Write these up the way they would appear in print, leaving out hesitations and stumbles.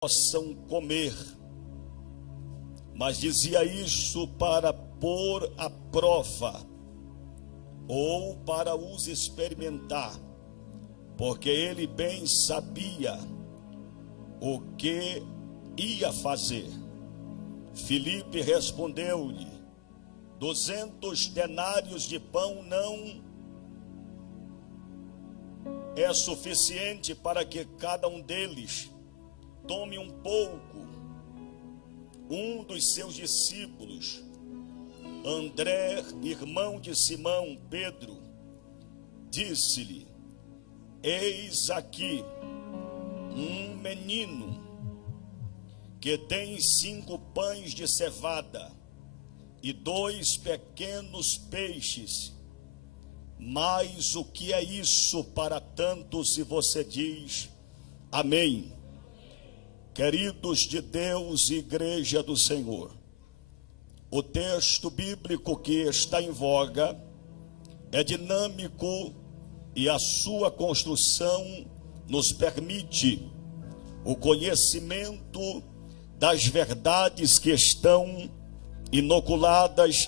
possam comer, mas dizia isso para pôr à prova ou para os experimentar, porque ele bem sabia o que ia fazer. Filipe respondeu-lhe: 200 denários de pão não é suficiente para que cada um deles tome um pouco. Um dos seus discípulos, André, irmão de Simão Pedro, disse-lhe: eis aqui um menino que tem 5 pães de cevada e 2 pequenos peixes. Mas o que é isso para tantos? E você diz amém. Queridos de Deus e igreja do Senhor, o texto bíblico que está em voga é dinâmico e a sua construção nos permite o conhecimento das verdades que estão inoculadas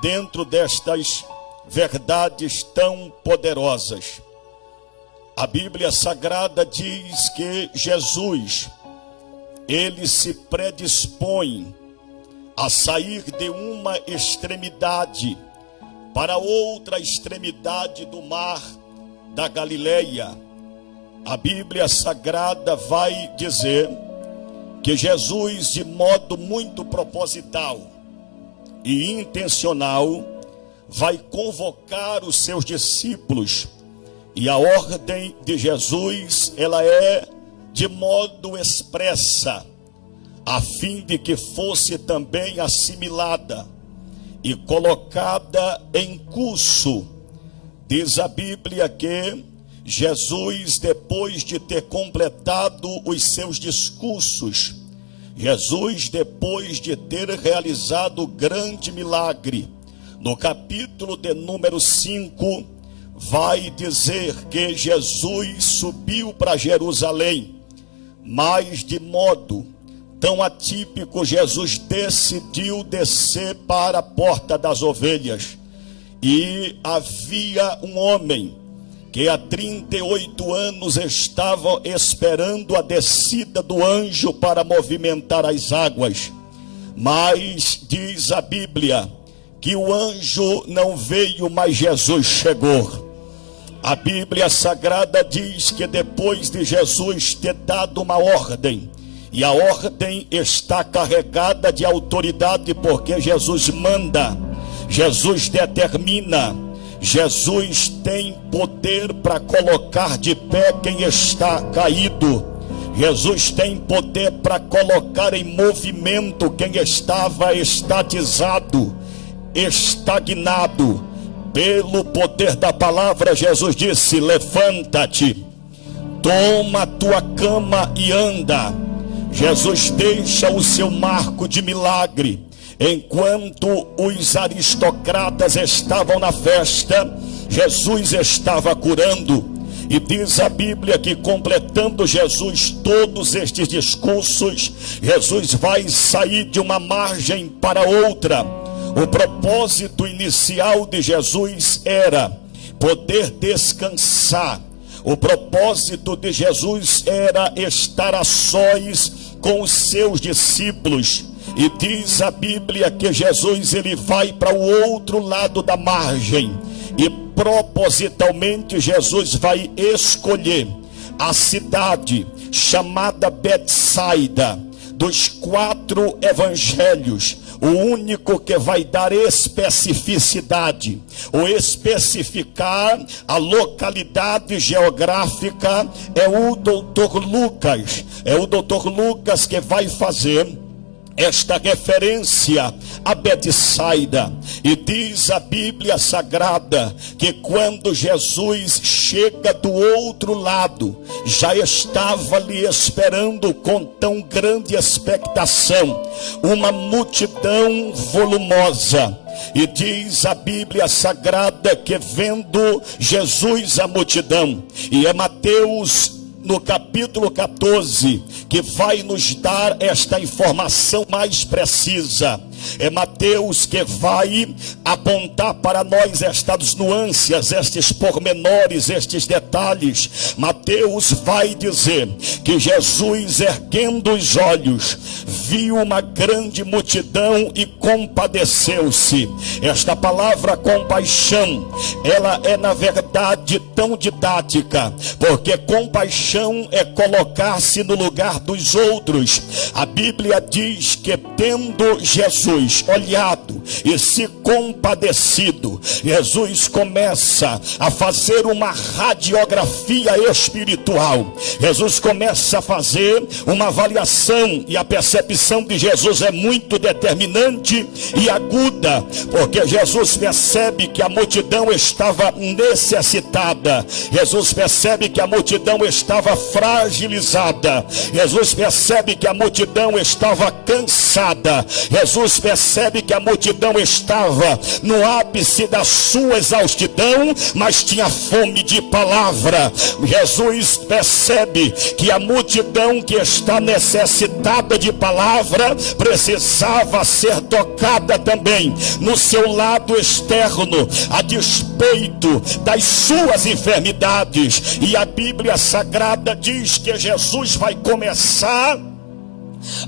dentro destas verdades tão poderosas. A Bíblia Sagrada diz que Jesus, ele se predispõe a sair de uma extremidade para outra extremidade do mar da Galileia. A Bíblia Sagrada vai dizer que Jesus, de modo muito proposital e intencional, vai convocar os seus discípulos, e a ordem de Jesus, ela é de modo expressa, a fim de que fosse também assimilada e colocada em curso. Diz a Bíblia que Jesus, depois de ter completado os seus discursos, Jesus, depois de ter realizado o grande milagre, no capítulo de número 5, vai dizer que Jesus subiu para Jerusalém, mas de modo tão atípico, Jesus decidiu descer para a porta das ovelhas. E havia um homem que há 38 anos estava esperando a descida do anjo para movimentar as águas. Mas diz a Bíblia que o anjo não veio, mas Jesus chegou. A Bíblia Sagrada diz que depois de Jesus ter dado uma ordem, e a ordem está carregada de autoridade, porque Jesus manda, Jesus determina, Jesus tem poder para colocar de pé quem está caído, Jesus tem poder para colocar em movimento quem estava estatizado, estagnado. Pelo poder da palavra, Jesus disse: levanta-te, toma a tua cama e anda. Jesus deixa o seu marco de milagre. Enquanto os aristocratas estavam na festa, Jesus estava curando. E diz a Bíblia que, completando Jesus todos estes discursos, Jesus vai sair de uma margem para outra. O propósito inicial de Jesus era poder descansar. O propósito de Jesus era estar a sós com os seus discípulos. E diz a Bíblia que Jesus, ele vai para o outro lado da margem. E propositalmente Jesus vai escolher a cidade chamada Betsaida. Dos 4 evangelhos, o único que vai dar especificidade, ou especificar a localidade geográfica, é o doutor Lucas. É o doutor Lucas que vai fazer esta referência a Betsaida. E diz a Bíblia Sagrada que quando Jesus chega do outro lado, já estava ali esperando com tão grande expectação uma multidão volumosa. E diz a Bíblia Sagrada que vendo Jesus a multidão, e é Mateus no capítulo 14, que vai nos dar esta informação mais precisa. É Mateus que vai apontar para nós estas nuances, estes pormenores, estes detalhes. Mateus vai dizer que Jesus, erguendo os olhos, viu uma grande multidão e compadeceu-se. Esta palavra compaixão, ela é na verdade tão didática, porque compaixão é colocar-se no lugar dos outros. A Bíblia diz que tendo Jesus olhado e se compadecido, Jesus começa a fazer uma radiografia espiritual. Jesus começa a fazer uma avaliação, e a percepção de Jesus é muito determinante e aguda, porque Jesus percebe que a multidão estava necessitada, Jesus percebe que a multidão estava fragilizada, Jesus percebe que a multidão estava cansada, Jesus percebe que a multidão estava no ápice da sua exaustidão, mas tinha fome de palavra. Jesus percebe que a multidão que está necessitada de palavra precisava ser tocada também no seu lado externo, a despeito das suas enfermidades. E a Bíblia Sagrada diz que Jesus vai começar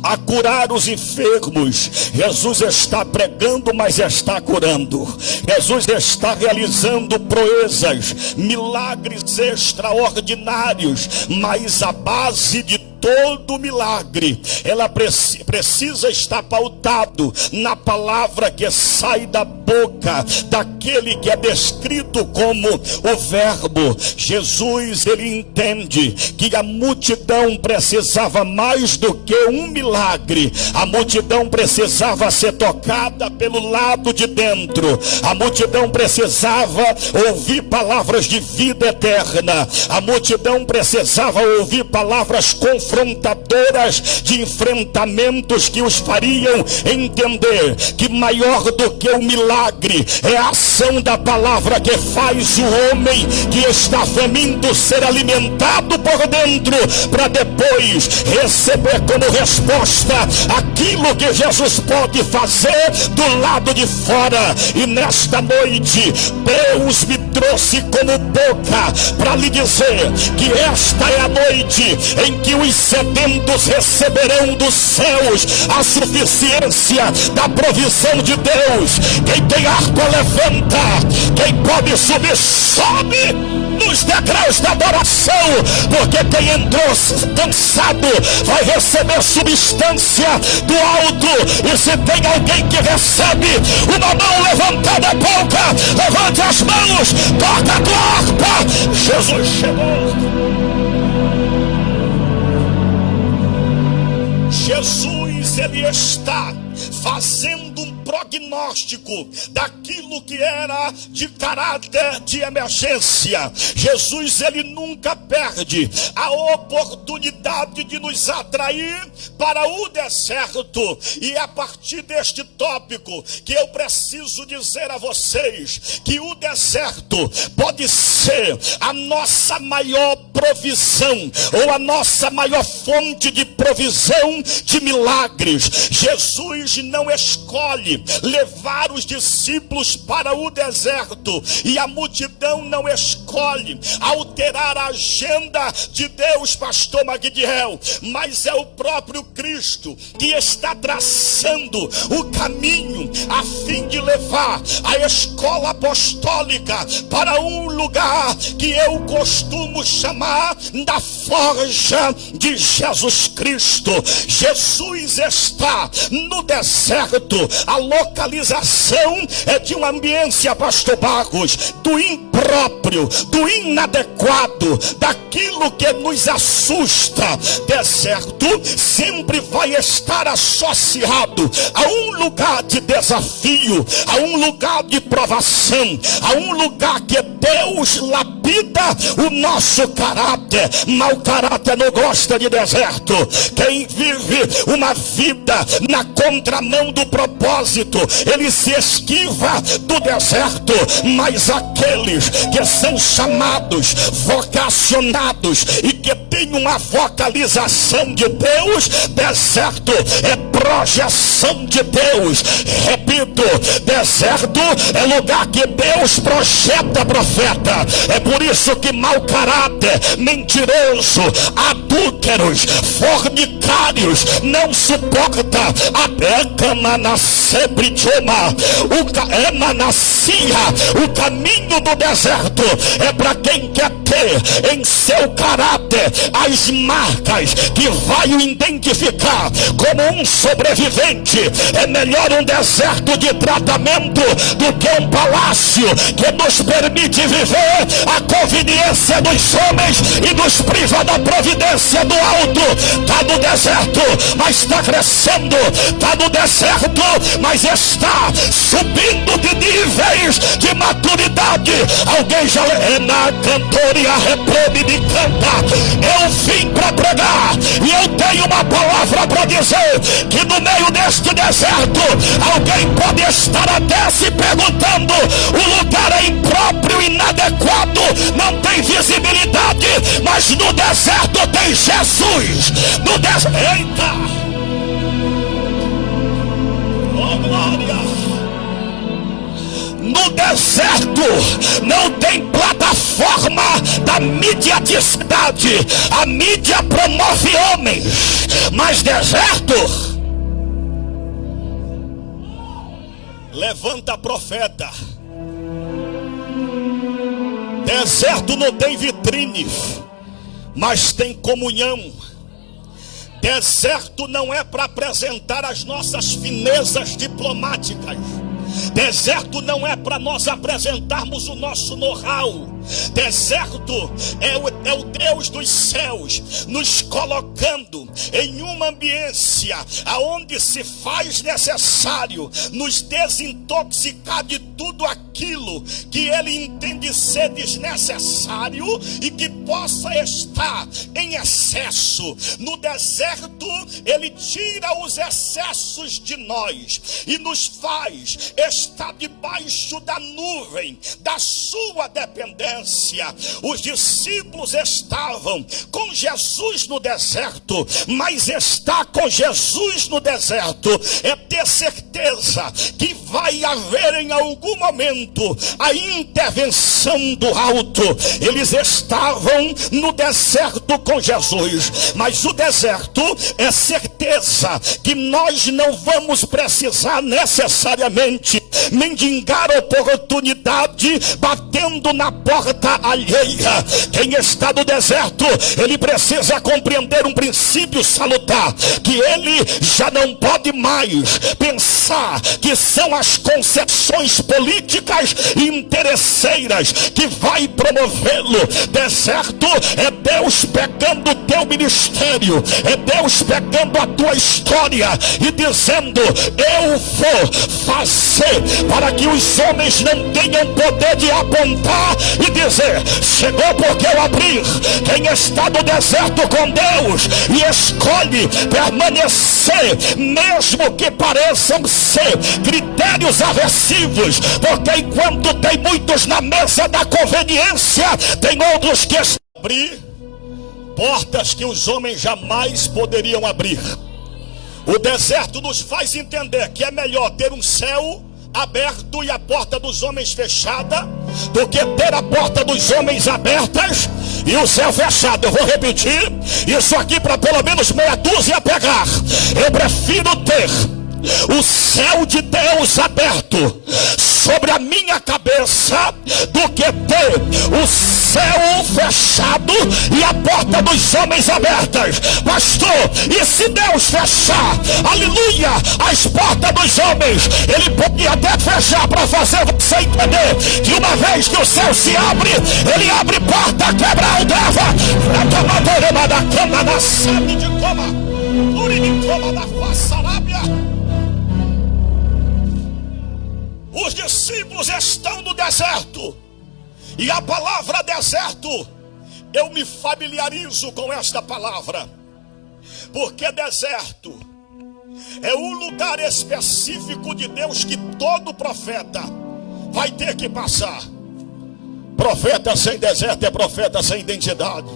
a curar os enfermos. Jesus está pregando, mas está curando. Jesus está realizando proezas, milagres extraordinários, mas a base de todo milagre, ela precisa estar pautado na palavra que sai da boca daquele que é descrito como o Verbo. Jesus, ele entende que a multidão precisava mais do que um milagre. A multidão precisava ser tocada pelo lado de dentro. A multidão precisava ouvir palavras de vida eterna. A multidão precisava ouvir palavras confrontadoras de enfrentamentos que os fariam entender que maior do que o milagre é a ação da palavra que faz o homem que está faminto ser alimentado por dentro, para depois receber como resposta aquilo que Jesus pode fazer do lado de fora. E nesta noite Deus me trouxe como boca para lhe dizer que esta é a noite em que os sedentos receberão dos céus a suficiência da provisão de Deus. Quem tem arco levanta, quem pode subir sobe nos degraus da adoração, porque quem entrou cansado vai receber substância do alto. E se tem alguém que recebe uma mão levantada é pouca, levante as mãos, toca a tua harpa. Jesus chegou. Jesus, ele está fazendo um prognóstico daquilo que era de caráter de emergência. Jesus, ele nunca perde a oportunidade de nos atrair para o deserto. E é a partir deste tópico que eu preciso dizer a vocês que o deserto pode ser a nossa maior provisão, ou a nossa maior fonte de provisão de milagres. Jesus não escolhe levar os discípulos para o deserto, e a multidão não escolhe alterar a agenda de Deus, pastor Magdiel, mas é o próprio Cristo que está traçando o caminho a fim de levar a escola apostólica para um lugar que eu costumo chamar da forja de Jesus Cristo. Jesus está no deserto. A localização é de uma ambiência, pastor Barros, do impróprio, do inadequado, daquilo que nos assusta. Deserto sempre vai estar associado a um lugar de desafio, a um lugar de provação, a um lugar que Deus lapida o nosso caráter. Mau caráter não gosta de deserto. Quem vive uma vida na contramão do propósito êxito, ele se esquiva do deserto. Mas aqueles que são chamados, vocacionados e que têm uma vocalização de Deus, deserto é projeção de Deus. Repito, deserto é lugar que Deus projeta profeta. É por isso que mau caráter, mentiroso, adúlteros, fornicários não suporta o caminho do deserto. É para quem quer ter em seu caráter as marcas que vai o identificar como um sobrevivente. É melhor um deserto de tratamento do que um palácio que nos permite viver a conveniência dos homens e nos priva da providência do alto. Está no deserto, mas está crescendo. Está no deserto, mas está subindo de níveis de maturidade. Alguém já é na cantoria, reprove de canta. Eu vim para pregar e eu tenho uma palavra para dizer que no meio deste deserto alguém pode estar até se perguntando: o lugar é impróprio, inadequado, não tem visibilidade, mas no deserto tem Jesus. No deserto, eita, oh glória. No deserto não tem plataforma da mediaticidade. A mídia promove homens, mas deserto levanta profeta. Deserto não tem vitrine, mas tem comunhão. Deserto não é para apresentar as nossas finezas diplomáticas. Deserto não é para nós apresentarmos o nosso know-how. Deserto é o Deus dos céus nos colocando em uma ambiência aonde se faz necessário nos desintoxicar de tudo aquilo que ele entende ser desnecessário e que possa estar em excesso. No deserto ele tira os excessos de nós e nos faz estar debaixo da nuvem da sua dependência. Os discípulos estavam com Jesus no deserto, mas estar com Jesus no deserto é ter certeza que vai haver em algum momento a intervenção do alto. Eles estavam no deserto com Jesus, mas o deserto é certeza que nós não vamos precisar necessariamente mendigar oportunidade batendo na porta alheia. Quem está no deserto, ele precisa compreender um princípio salutar, que ele já não pode mais pensar que são as concepções políticas e interesseiras que vai promovê-lo. Deserto é Deus pegando o teu ministério, é Deus pegando a tua história e dizendo: eu vou fazer para que os homens não tenham poder de apontar e dizer: chegou porque eu abri. Quem está no deserto com Deus e escolhe permanecer, mesmo que pareçam ser critérios aversivos, porque enquanto tem muitos na mesa da conveniência, tem outros que abrir portas que os homens jamais poderiam abrir. O deserto nos faz entender que é melhor ter um céu aberto e a porta dos homens fechada do que ter a porta dos homens abertas e o céu fechado. Eu vou repetir isso aqui para pelo menos meia dúzia pegar. Eu prefiro ter o céu de Deus aberto sobre a minha cabeça do que ter o céu fechado e a porta dos homens abertas. Pastor, e se Deus fechar, aleluia, as portas dos homens, ele pode até fechar para fazer você entender que uma vez que o céu se abre, ele abre porta, quebra a trava, da cama na sabe de coma, de coma da façarábia. Os discípulos estão no deserto. E a palavra deserto, eu me familiarizo com esta palavra. Porque deserto É um lugar específico de Deus que todo profeta vai ter que passar. Profeta sem deserto é profeta sem identidade.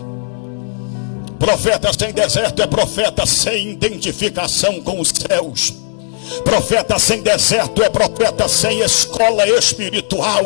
Profeta sem deserto é profeta sem identificação com os céus. Profeta sem deserto é profeta sem escola espiritual.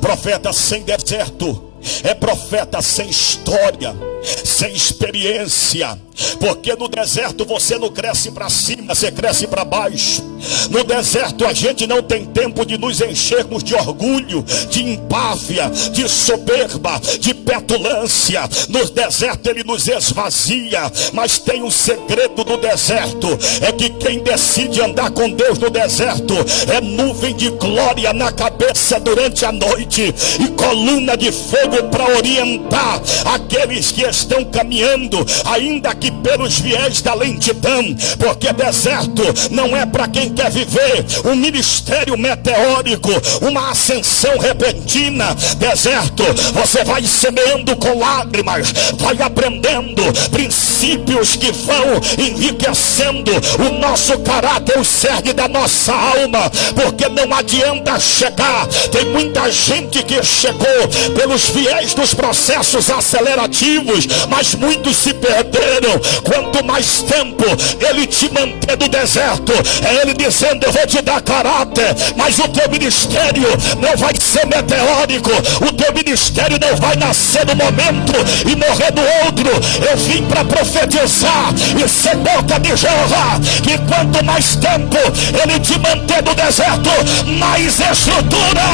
Profeta sem deserto é profeta sem história, sem experiência. Porque no deserto você não cresce para cima, você cresce para baixo. No deserto a gente não tem tempo de nos enchermos de orgulho, de empáfia, de soberba, de petulância. No deserto ele nos esvazia. Mas tem um segredo do deserto: é que quem decide andar com Deus no deserto é nuvem de glória na cabeça durante a noite e coluna de fogo para orientar aqueles que estão caminhando, ainda que pelos viés da lentidão. Porque deserto não é para quem quer viver um ministério meteórico, uma ascensão repentina. Deserto, você vai semeando com lágrimas, vai aprendendo princípios que vão enriquecendo o nosso caráter, o cerne da nossa alma. Porque não adianta chegar, tem muita gente que chegou pelos viés dos processos acelerativos, mas muitos se perderam. Quanto mais tempo ele te manter no deserto, é ele dizendo: eu vou te dar caráter, mas o teu ministério não vai ser meteórico, o teu ministério não vai nascer no momento e morrer no outro. Eu vim para profetizar e ser boca de Jeová, que quanto mais tempo ele te manter no deserto, mais estrutura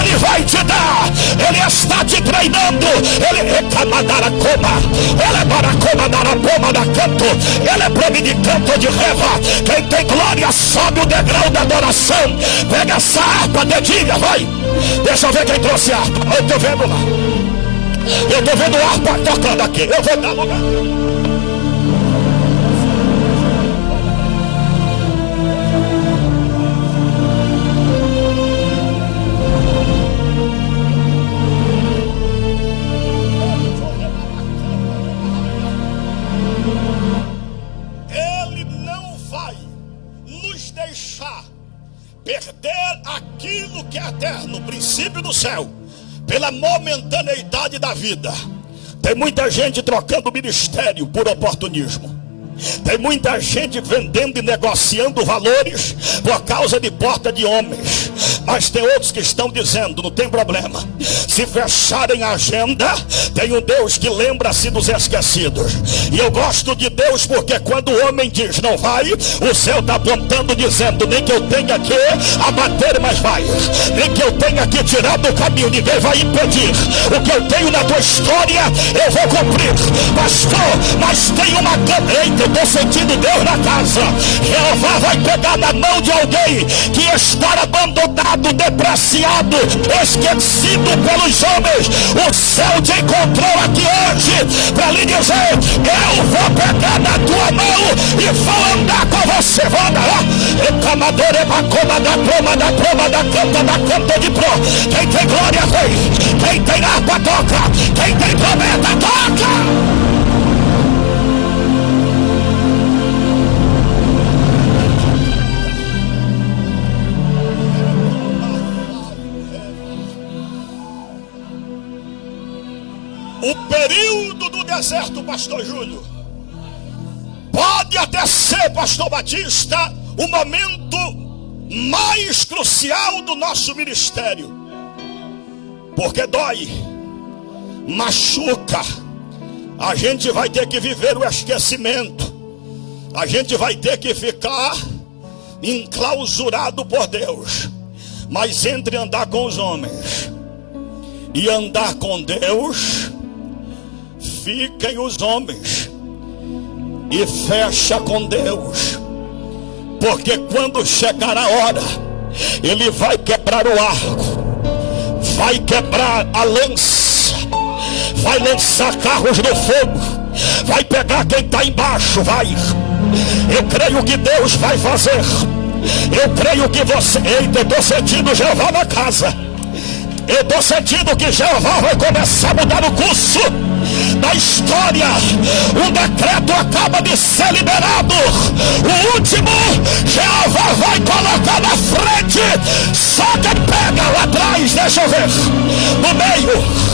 ele vai te dar. Ele está te treinando. Ele é camadaracoma, ele é baracoma darapoma da canto, ele é prominicante de reva. Quem tem glória sobe o degrau da adoração. Pega essa harpa, dedilha, vai. Deixa eu ver quem trouxe a harpa. Eu tô vendo lá, eu tô vendo a harpa tocando aqui. Eu vou dar lugar. Perder aquilo que é eterno, o princípio do céu, pela momentaneidade da vida. Tem muita gente trocando ministério por oportunismo. Tem muita gente vendendo e negociando valores por causa de porta de homens. Mas tem outros que estão dizendo: não tem problema, se fecharem a agenda, tem um Deus que lembra-se dos esquecidos. E eu gosto de Deus porque quando o homem diz não vai, o céu está apontando dizendo: nem que eu tenha que abater, mas vai. Nem que eu tenha que tirar do caminho, ninguém vai impedir. O que eu tenho na tua história eu vou cumprir. Pastor, mas tem uma caneta. Estou sentindo Deus na casa. Jeová vai pegar na mão de alguém que está abandonado, depreciado, esquecido pelos homens. O céu te encontrou aqui hoje para lhe dizer: eu vou pegar na tua mão e vou andar com você. Vou andar lá. Da canta de pro. Quem tem glória vem. Quem tem harpa toca. Quem tem trombeta toca. O período do deserto, pastor Júlio, pode até ser, pastor Batista, o momento mais crucial do nosso ministério. Porque dói, machuca. A gente vai ter que viver o esquecimento. A gente vai ter que ficar enclausurado por Deus. Mas entre andar com os homens e andar com Deus, fiquem os homens e fecha com Deus. Porque quando chegar a hora, ele vai quebrar o arco, vai quebrar a lança, vai lançar carros no fogo, vai pegar quem está embaixo, vai. Eu creio que Deus vai fazer. Eu creio que você... Eita, eu estou sentindo Jeová na casa. Eu estou sentindo que Jeová vai começar a mudar o curso da história. Um decreto acaba de ser liberado. O último deixa eu ver. No meio.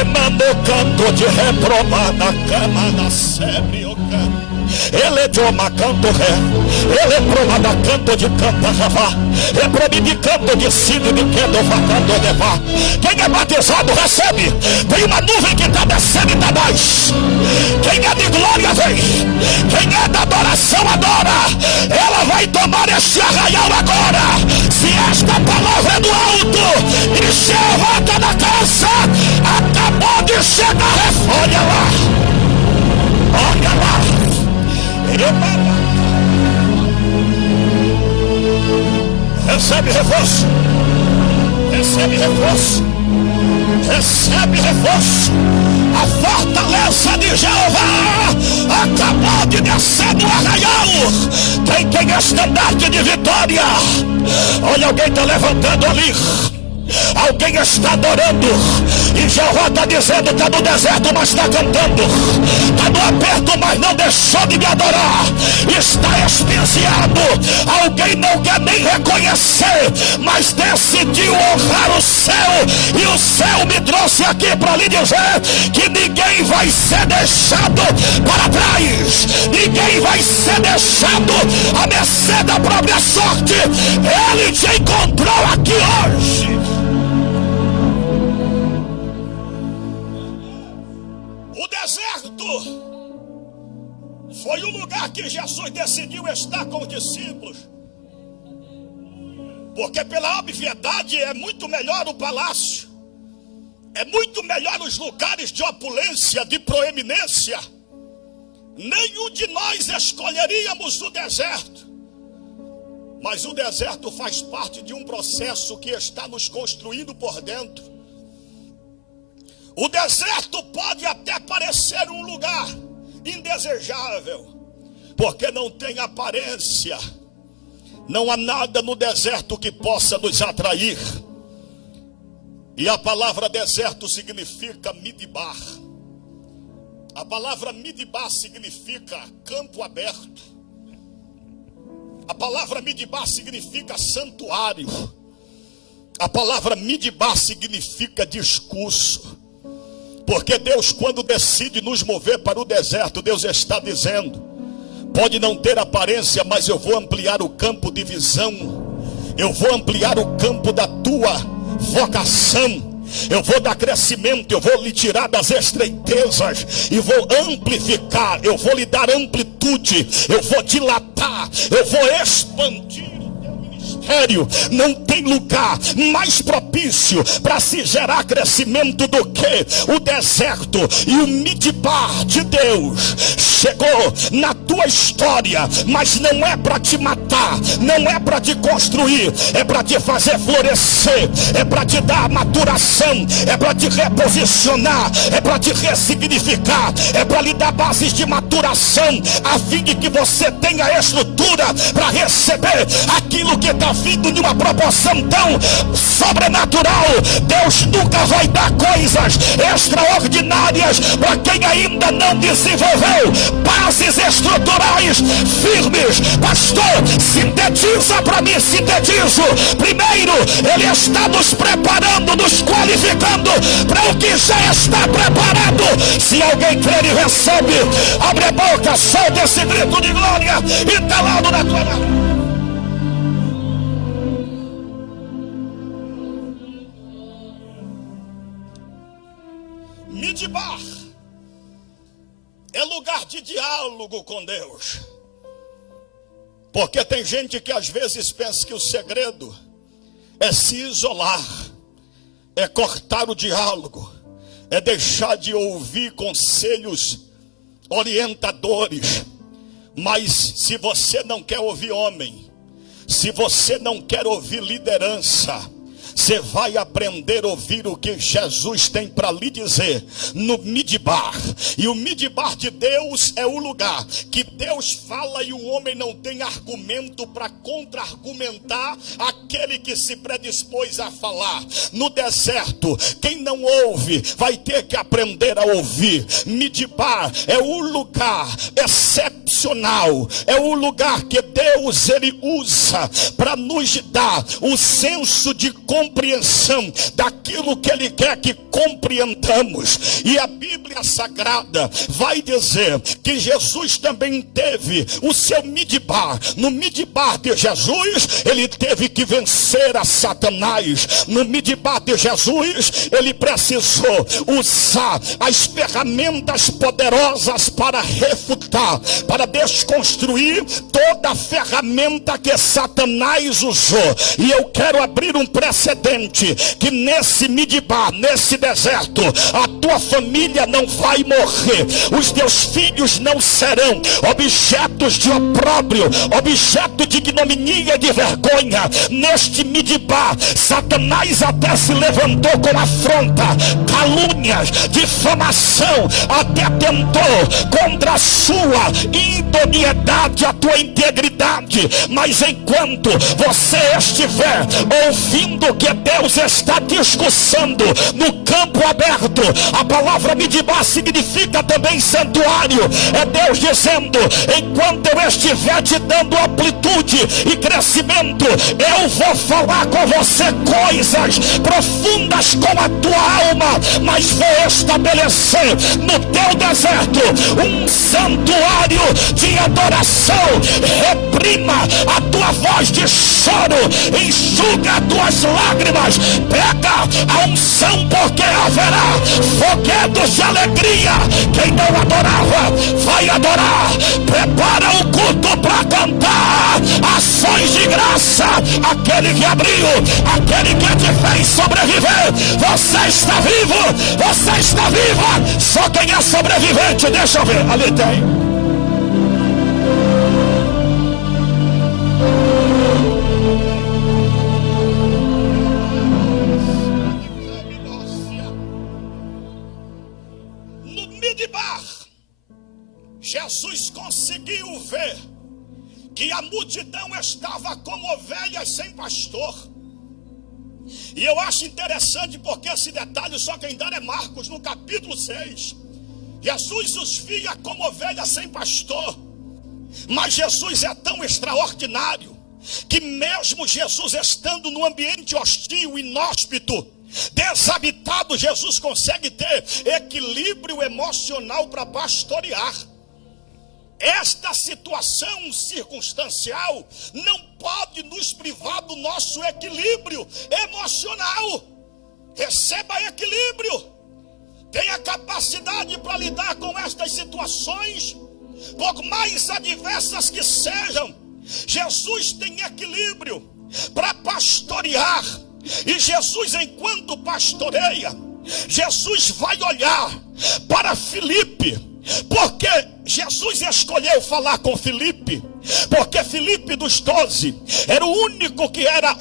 Emando canto de repromar na cama da sebre o canto. Ele de uma canto ré. Ele é promada canto de canta javá. É promi de canto de sino de quedo vacando levar. Quem é batizado recebe. Tem uma nuvem que está descendo e está mais. Quem é de glória vem. Quem é da adoração adora. Ela vai tomar este arraial agora. Se esta palavra é do alto e Jeová está na casa, acabou de chegar. Olha lá. Olha lá. Recebe reforço. Recebe reforço. Recebe reforço. A fortaleza de Jeová acabou de descer no arraial. Quem tem estandarte de vitória? Olha, alguém está levantando ali. Alguém está adorando. E Jeová está dizendo: está no deserto, mas está cantando. Está no aperto, mas não deixou de me adorar. Está expiado. Alguém não quer nem reconhecer, mas decidiu honrar o céu. E o céu me trouxe aqui para lhe dizer que ninguém vai ser deixado para trás. Ninguém vai ser deixado à mercê da própria sorte. Ele te encontrou aqui hoje. O deserto foi o lugar que Jesus decidiu estar com os discípulos. Porque pela obviedade é muito melhor o palácio. É muito melhor os lugares de opulência, de proeminência. Nenhum de nós escolheríamos o deserto. Mas o deserto faz parte de um processo que está nos construindo por dentro. O deserto pode até parecer um lugar indesejável, porque não tem aparência. Não há nada no deserto que possa nos atrair. E a palavra deserto significa midbar. A palavra midbar significa campo aberto. A palavra midbar significa santuário. A palavra midbar significa discurso. Porque Deus, quando decide nos mover para o deserto, Deus está dizendo: pode não ter aparência, mas eu vou ampliar o campo de visão. Eu vou ampliar o campo da tua vocação. Eu vou dar crescimento, eu vou lhe tirar das estreitezas e vou amplificar, eu vou lhe dar amplitude, eu vou dilatar, eu vou expandir. Não tem lugar mais propício para se gerar crescimento do que o deserto. E o midbar de Deus chegou na tua história, mas não é para te matar, não é para te construir, é para te fazer florescer, é para te dar maturação, é para te reposicionar, é para te ressignificar, é para lhe dar bases de maturação, a fim de que você tenha a estrutura para receber aquilo que está vindo de uma proporção tão sobrenatural. Deus nunca vai dar coisas extraordinárias para quem ainda não desenvolveu bases estruturais firmes. Pastor, sintetiza para mim, sintetizo. Primeiro, Ele está nos preparando, nos qualificando para o que já está preparado. Se alguém crer e recebe, abre a boca, solta esse grito de glória e está lá na tua mão. Midbar é lugar de diálogo com Deus. Porque tem gente que às vezes pensa que o segredo é se isolar, é cortar o diálogo, é deixar de ouvir conselhos orientadores. Mas se você não quer ouvir homem, se você não quer ouvir liderança, você vai aprender a ouvir o que Jesus tem para lhe dizer no midbar. E o midbar de Deus é o lugar que Deus fala e o homem não tem argumento para contra-argumentar aquele que se predispôs a falar. No deserto, quem não ouve vai ter que aprender a ouvir. Midbar é o lugar excepcional, é o lugar que Deus ele usa para nos dar o senso de compreensão daquilo que Ele quer que compreendamos. E a Bíblia Sagrada vai dizer que Jesus também teve o seu midbar. No midbar de Jesus, Ele teve que vencer a Satanás. No midbar de Jesus, Ele precisou usar as ferramentas poderosas para refutar, para desconstruir toda a ferramenta que Satanás usou. E eu quero abrir um precedente, que nesse midbar, nesse deserto, a tua família não vai morrer, os teus filhos não serão objetos de opróbrio, objeto de ignominia e de vergonha. Neste midbar, Satanás até se levantou com afronta, calúnias, difamação, até tentou contra a sua idoneidade, a tua integridade. Mas enquanto você estiver ouvindo que Deus está discussando no campo aberto, a palavra midbar significa também santuário. É Deus dizendo: enquanto eu estiver te dando amplitude e crescimento, eu vou falar com você coisas profundas com a tua alma, mas vou estabelecer no teu deserto um santuário de adoração. Reprima a tua voz de choro, enxuga as tuas lágrimas, pega a unção, porque haverá foguedos de alegria. Quem não adorava vai adorar. Prepara o culto para cantar ações de graça. Aquele que abriu, aquele que te fez sobreviver. Você está vivo, você está viva. Só quem é sobrevivente, deixa eu ver, ali tem. Jesus conseguiu ver que a multidão estava como ovelhas sem pastor. E eu acho interessante porque esse detalhe só quem dá é Marcos, no capítulo 6. Jesus os via como ovelhas sem pastor. Mas Jesus é tão extraordinário que mesmo Jesus estando num ambiente hostil, inóspito, desabitado, Jesus consegue ter equilíbrio emocional para pastorear. Esta situação circunstancial não pode nos privar do nosso equilíbrio emocional. Receba equilíbrio. Tenha capacidade para lidar com estas situações, por mais adversas que sejam. Jesus tem equilíbrio para pastorear. E Jesus, enquanto pastoreia, Jesus vai olhar para Filipe. Porque Jesus escolheu falar com Filipe, porque Filipe dos 12 era o único que era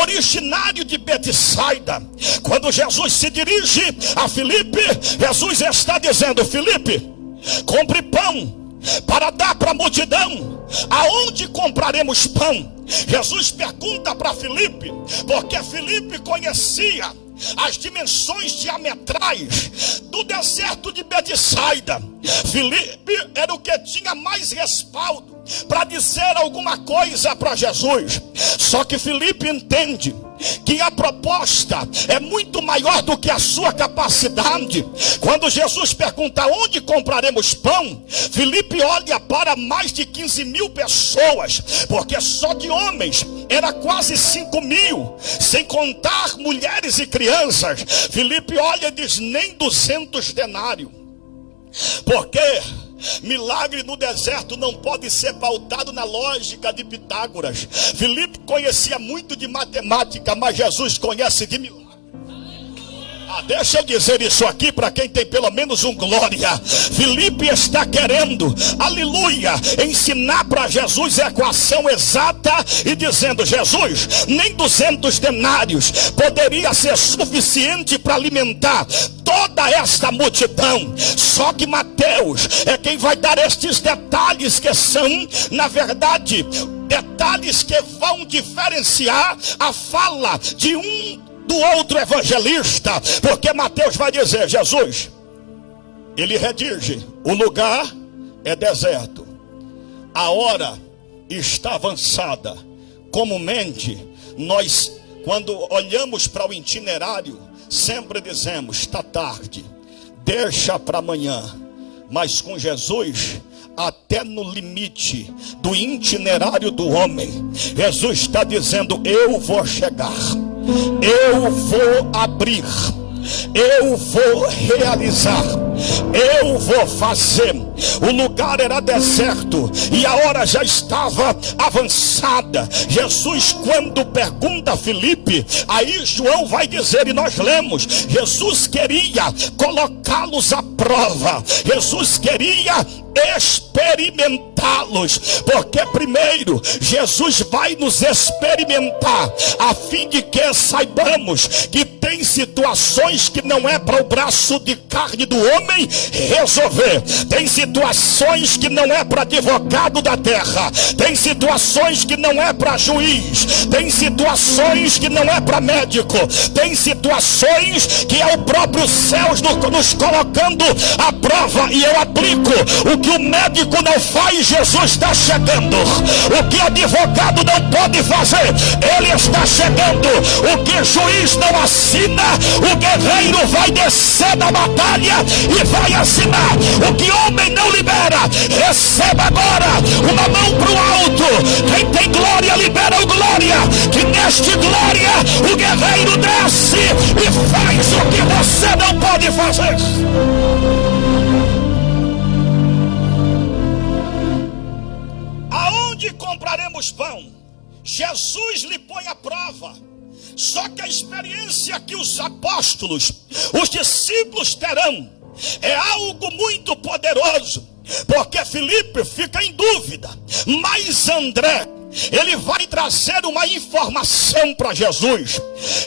originário de Betsaida. Quando Jesus se dirige a Filipe, Jesus está dizendo: Filipe, compre pão para dar para a multidão. Aonde compraremos pão? Jesus pergunta para Filipe, porque Filipe conhecia as dimensões diametrais do deserto de Betsaida. Filipe era o que tinha mais respaldo para dizer alguma coisa para Jesus. Só que Filipe entende que a proposta é muito maior do que a sua capacidade. Quando Jesus pergunta onde compraremos pão, Filipe olha para mais de 15 mil pessoas, porque só de homens era quase 5 mil, sem contar mulheres e crianças. Filipe olha e diz: nem 200 denários, porque milagre no deserto não pode ser pautado na lógica de Pitágoras. Filipe conhecia muito de matemática, mas Jesus conhece de milagre. Deixa eu dizer isso aqui para quem tem pelo menos um glória. Filipe está querendo, aleluia, ensinar para Jesus a equação exata e dizendo: Jesus, nem 200 denários poderia ser suficiente para alimentar toda esta multidão. Só que Mateus é quem vai dar estes detalhes que são, na verdade, detalhes que vão diferenciar a fala de um do outro evangelista, porque Mateus vai dizer: Jesus, ele redige, o lugar é deserto, a hora está avançada, comumente nós Quando olhamos para o itinerário, sempre dizemos, está tarde, deixa para amanhã. Mas com Jesus, até no limite do itinerário do homem, Jesus está dizendo, eu vou chegar, eu vou abrir, eu vou realizar, eu vou fazer. O lugar era deserto e a hora já estava avançada. Jesus, quando pergunta a Filipe, aí João vai dizer, e nós lemos, Jesus queria colocá-los à prova, Jesus queria experimentá-los, porque primeiro Jesus vai nos experimentar, a fim de que saibamos que tem situações que não é para o braço de carne do homem resolver, tem situações que não é para advogado da terra, tem situações que não é para juiz, tem situações que não é para médico, tem situações que é o próprio céu nos colocando à prova. E eu aplico: o que o médico não faz, Jesus está chegando. O que advogado não pode fazer, ele está chegando. O que juiz não assina, o guerreiro vai descer da batalha e vai assinar. O que homem não libera, receba agora uma mão para o alto. Quem tem glória, libera o glória. Que neste glória o guerreiro desce e faz o que você não pode fazer. Aonde compraremos pão? Jesus lhe põe à prova. Só que a experiência que os apóstolos, os discípulos terão, é algo muito poderoso, porque Filipe fica em dúvida, mas André, ele vai trazer uma informação para Jesus,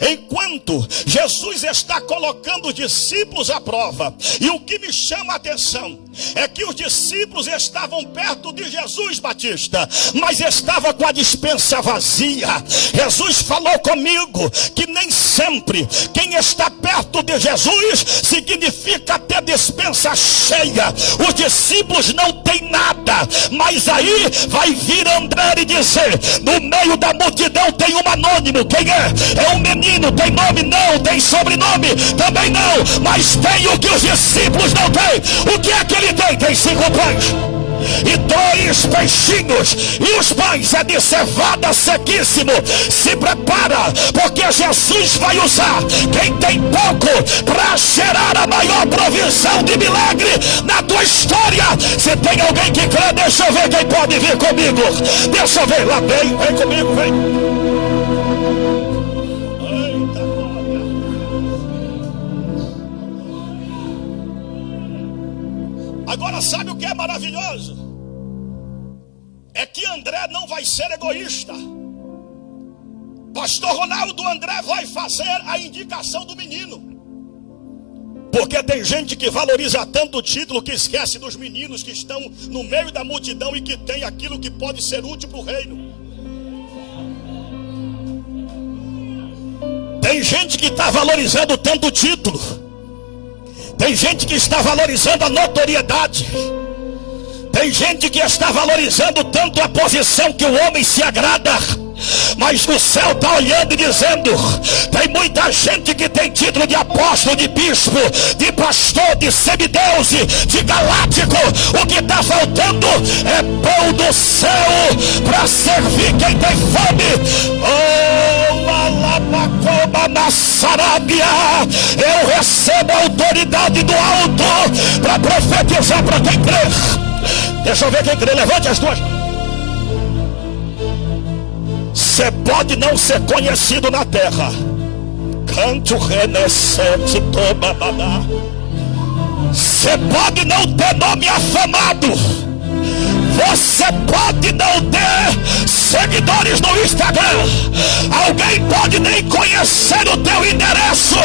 enquanto Jesus está colocando os discípulos à prova. E o que me chama a atenção é que os discípulos estavam perto de Jesus Batista, mas estava com a despensa vazia. Jesus falou comigo que nem sempre quem está perto de Jesus significa ter despensa cheia. Os discípulos não têm nada, mas aí vai vir André e dizer: no meio da multidão tem um anônimo. Quem é? É um menino. Tem nome? Não. Tem sobrenome? Também não. Mas tem o que os discípulos não têm. O que é que ele tem? Tem 5 pães e 2 peixinhos, e os pães é de cevada sequíssimo. Se prepara, porque Jesus vai usar quem tem pouco para gerar a maior provisão de milagre na tua história. Se tem alguém que crê, deixa eu ver quem pode vir comigo. Deixa eu ver, lá vem comigo, vem. Eita glória. Agora sabe o que é maravilhoso? É que André não vai ser egoísta. Pastor Ronaldo, André vai fazer a indicação do menino. Porque tem gente que valoriza tanto o título que esquece dos meninos que estão no meio da multidão e que tem aquilo que pode ser útil para o reino. Tem gente que está valorizando tanto o título. Tem gente que está valorizando a notoriedade. Tem gente que está valorizando tanto a posição que o homem se agrada. Mas o céu está olhando e dizendo: tem muita gente que tem título de apóstolo, de bispo, de pastor, de semideuse, de galáctico. O que está faltando é pão do céu para servir quem tem fome. Oh, Alabacoba na Sarábia, eu recebo a autoridade do alto para profetizar para quem crê. Deixa eu ver quem crê, levante as duas. Você pode não ser conhecido na terra. Canto renascente tobabadá. Você pode não ter nome afamado. Você pode não ter seguidores no Instagram. Alguém pode nem conhecer o teu endereço.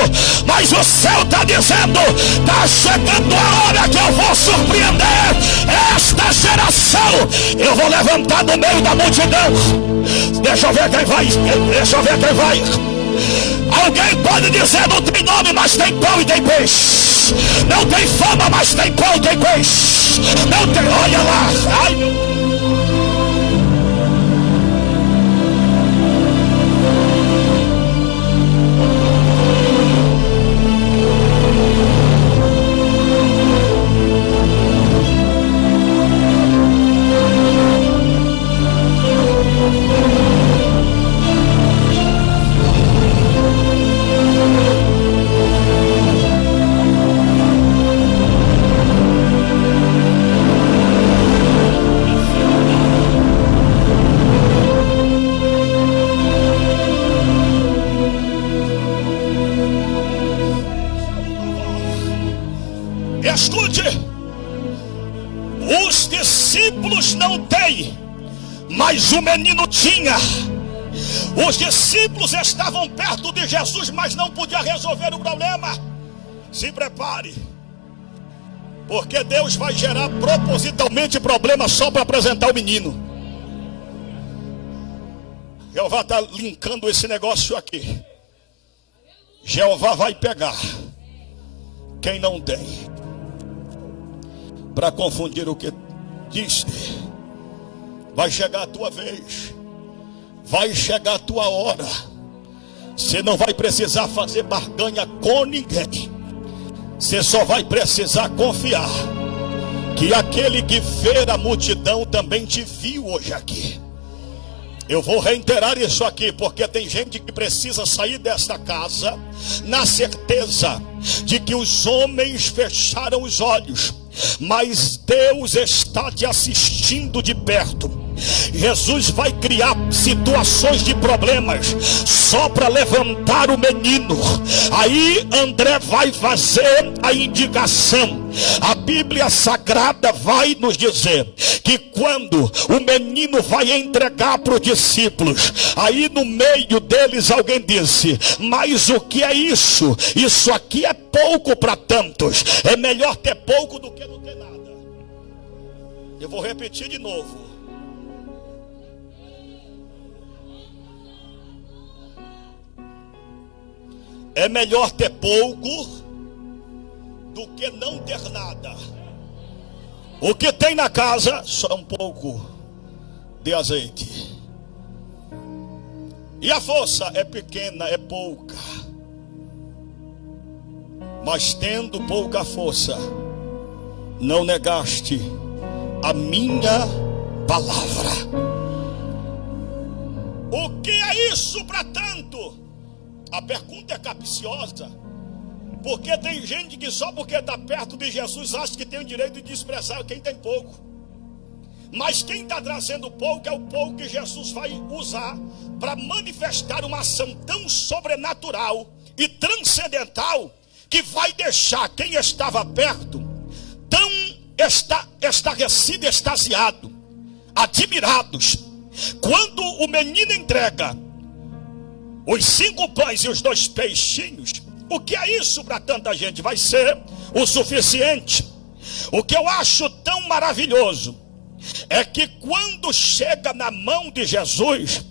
Mas o céu está dizendo: está chegando a hora que eu vou surpreender esta geração. Eu vou levantar no meio da multidão. Deixa eu ver quem vai. Deixa eu ver quem vai. Alguém pode dizer: não tem nome, mas tem pão e tem peixe. Não tem fama, mas tem pão e tem peixe. Não tem, olha lá. Ai, meu... mas o menino tinha. Os discípulos estavam perto de Jesus, mas não podia resolver o problema. Se prepare, porque Deus vai gerar propositalmente problema só para apresentar o menino. Jeová está linkando esse negócio aqui. Jeová vai pegar quem não tem, para confundir o que disse. Vai chegar a tua vez, vai chegar a tua hora. Você não vai precisar fazer barganha com ninguém. Você só vai precisar confiar que aquele que vê a multidão também te viu hoje aqui. Eu vou reiterar isso aqui, porque tem gente que precisa sair desta casa na certeza de que os homens fecharam os olhos, mas Deus está te assistindo de perto. Jesus vai criar situações de problemas só para levantar o menino. Aí André vai fazer a indicação. A Bíblia Sagrada vai nos dizer que quando o menino vai entregar para os discípulos, aí no meio deles alguém disse: mas o que é isso? Isso aqui é pouco para tantos. É melhor ter pouco do que não ter nada. Eu vou repetir de novo. É melhor ter pouco do que não ter nada. O que tem na casa, só um pouco de azeite. E a força é pequena, é pouca. Mas tendo pouca força, não negaste a minha palavra. O que é isso para tanto? A pergunta é capciosa, porque tem gente que só porque está perto de Jesus acha que tem o direito de desprezar quem tem pouco. Mas quem está trazendo pouco é o pouco que Jesus vai usar para manifestar uma ação tão sobrenatural e transcendental que vai deixar quem estava perto tão estarrecido, extasiado, admirados. Quando o menino entrega os 5 pães e os 2 peixinhos, o que é isso para tanta gente? Vai ser o suficiente. O que eu acho tão maravilhoso é que quando chega na mão de Jesus,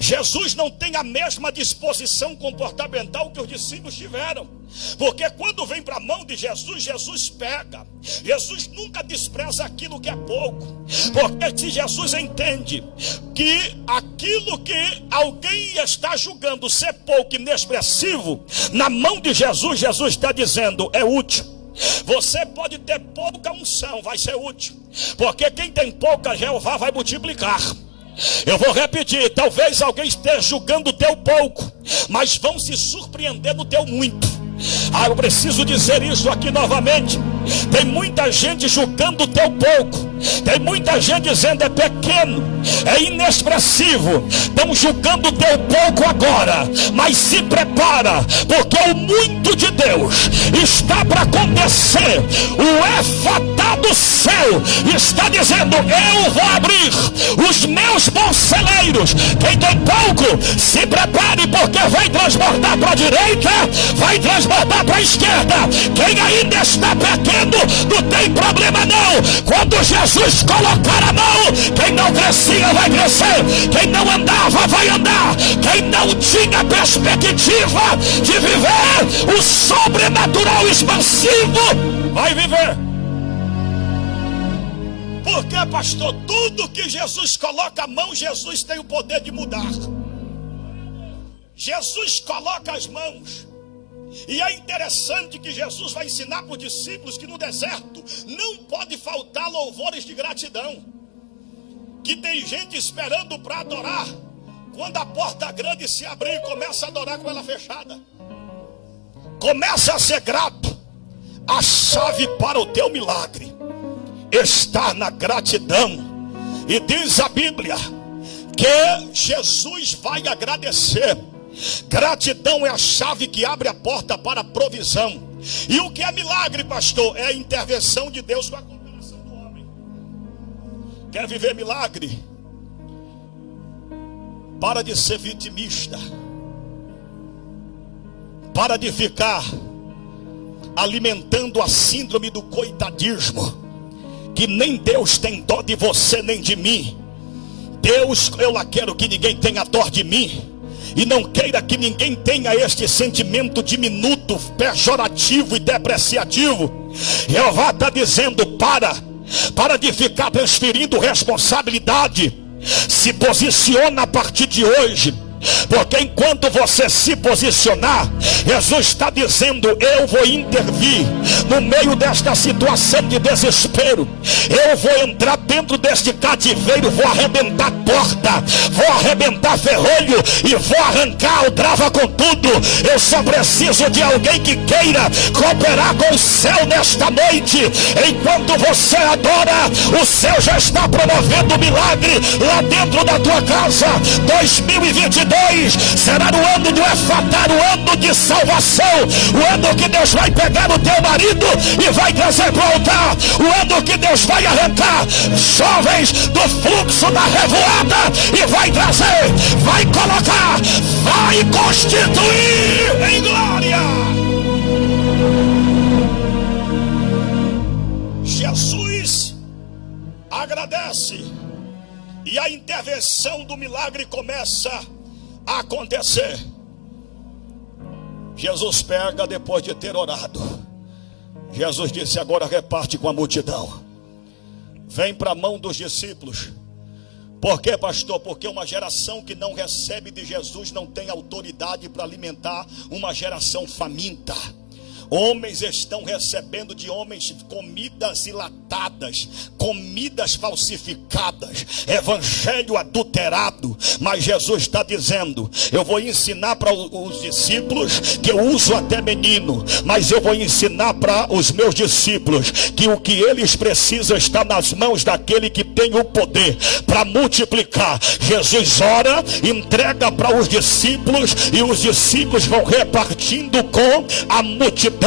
Jesus não tem a mesma disposição comportamental que os discípulos tiveram. Porque quando vem para a mão de Jesus, Jesus pega. Jesus nunca despreza aquilo que é pouco. Porque se Jesus entende que aquilo que alguém está julgando ser pouco, inexpressivo, na mão de Jesus, Jesus está dizendo: é útil. Você pode ter pouca unção, vai ser útil. Porque quem tem pouca, Jeová vai multiplicar. Eu vou repetir, talvez alguém esteja julgando o teu pouco, mas vão se surpreender no teu muito. Eu preciso dizer isso aqui novamente. Tem muita gente julgando o teu pouco. Tem muita gente dizendo é pequeno, é inexpressivo. Estão julgando o teu pouco agora. Mas se prepara, porque o muito de Deus está para acontecer. O efatá do céu está dizendo: eu vou abrir os meus bons celeiros. Quem tem pouco, se prepare, porque vai transbordar para a direita, vai transbordar para a esquerda. Quem ainda está pequeno, não tem problema não. Quando Jesus colocar a mão, quem não crescia vai crescer, quem não andava vai andar, quem não tinha perspectiva de viver o sobrenatural expansivo vai viver. Porque, pastor, tudo que Jesus coloca a mão, Jesus tem o poder de mudar. Jesus coloca as mãos. E é interessante que Jesus vai ensinar para os discípulos que no deserto não pode faltar louvores de gratidão. Que tem gente esperando para adorar, quando a porta grande se abrir, começa a adorar com ela fechada. Começa a ser grato. A chave para o teu milagre está na gratidão. E diz a Bíblia que Jesus vai agradecer. Gratidão é a chave que abre a porta para a provisão. E o que é milagre, pastor? É a intervenção de Deus com a cooperação do homem. Quer viver milagre? Para de ser vitimista. Para de ficar alimentando a síndrome do coitadismo, que nem Deus tem dó de você nem de mim. Deus, eu lá quero que ninguém tenha dó de mim, e não queira que ninguém tenha este sentimento diminuto, pejorativo e depreciativo. Jeová está dizendo: para de ficar transferindo responsabilidade. Se posiciona a partir de hoje, porque enquanto você se posicionar, Jesus está dizendo: eu vou intervir no meio desta situação de desespero. Eu vou entrar dentro deste cativeiro, vou arrebentar porta, vou arrebentar ferrolho e vou arrancar o trava com tudo. Eu só preciso de alguém que queira cooperar com o céu nesta noite. Enquanto você adora, o céu já está promovendo milagre lá dentro da tua casa. 2022 será o ano do Efatá, o ano de salvação, o ano que Deus vai pegar o teu marido e vai trazer para o altar, o ano que Deus vai arrancar jovens do fluxo da revoada e vai trazer, vai colocar, vai constituir em glória. Jesus agradece e a intervenção do milagre começa a acontecer. Jesus pega depois de ter orado. Jesus disse: agora reparte com a multidão. Vem para a mão dos discípulos. Por quê, pastor? Porque uma geração que não recebe de Jesus não tem autoridade para alimentar uma geração faminta. Homens estão recebendo de homens comidas enlatadas, comidas falsificadas, evangelho adulterado. Mas Jesus está dizendo: eu vou ensinar para os discípulos que eu uso até menino, mas eu vou ensinar para os meus discípulos que o que eles precisam está nas mãos daquele que tem o poder para multiplicar. Jesus ora, entrega para os discípulos e os discípulos vão repartindo com a multidão.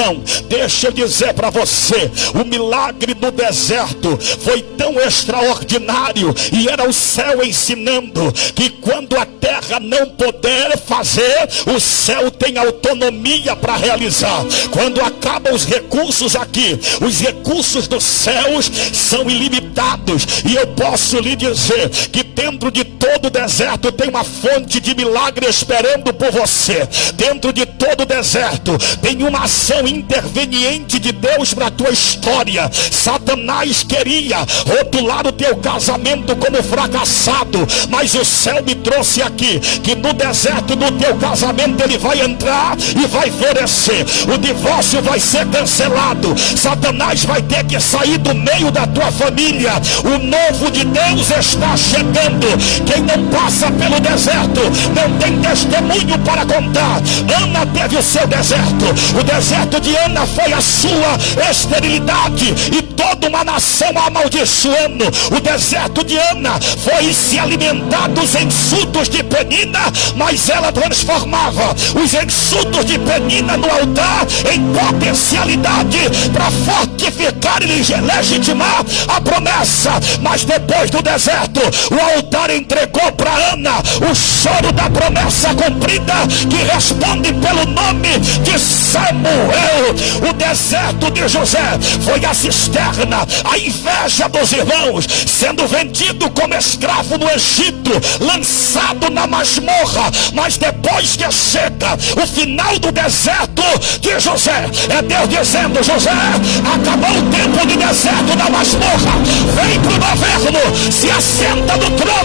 Deixa eu dizer para você, o milagre do deserto foi tão extraordinário e era o céu ensinando que quando a terra não puder fazer, o céu tem autonomia para realizar. Quando acabam os recursos aqui, os recursos dos céus são ilimitados, e eu posso lhe dizer que dentro de todo o deserto tem uma fonte de milagre esperando por você. Dentro de todo o deserto tem uma ação interveniente de Deus para a tua história. Satanás queria rotular o teu casamento como fracassado, mas o céu me trouxe aqui que no deserto do teu casamento ele vai entrar e vai florescer. O divórcio vai ser cancelado. Satanás vai ter que sair do meio da tua família. O novo de Deus está chegando. Quem não passa pelo deserto não tem testemunho para contar. Ana teve o seu deserto. O deserto de Ana foi a sua esterilidade e toda uma nação amaldiçoando. O deserto de Ana foi se alimentar dos insultos de Penina, mas ela transformava os insultos de Penina no altar em potencialidade para fortificar e legitimar a promessa. Mas depois do deserto, o altar entregou para Ana o choro da promessa cumprida, que responde pelo nome de Samuel. O deserto de José foi a cisterna, a inveja dos irmãos, sendo vendido como escravo no Egito, lançado na masmorra. Mas depois que chega o final do deserto de José, é Deus dizendo: José, acabou o tempo de deserto da masmorra, vem para o governo, se assenta no trono.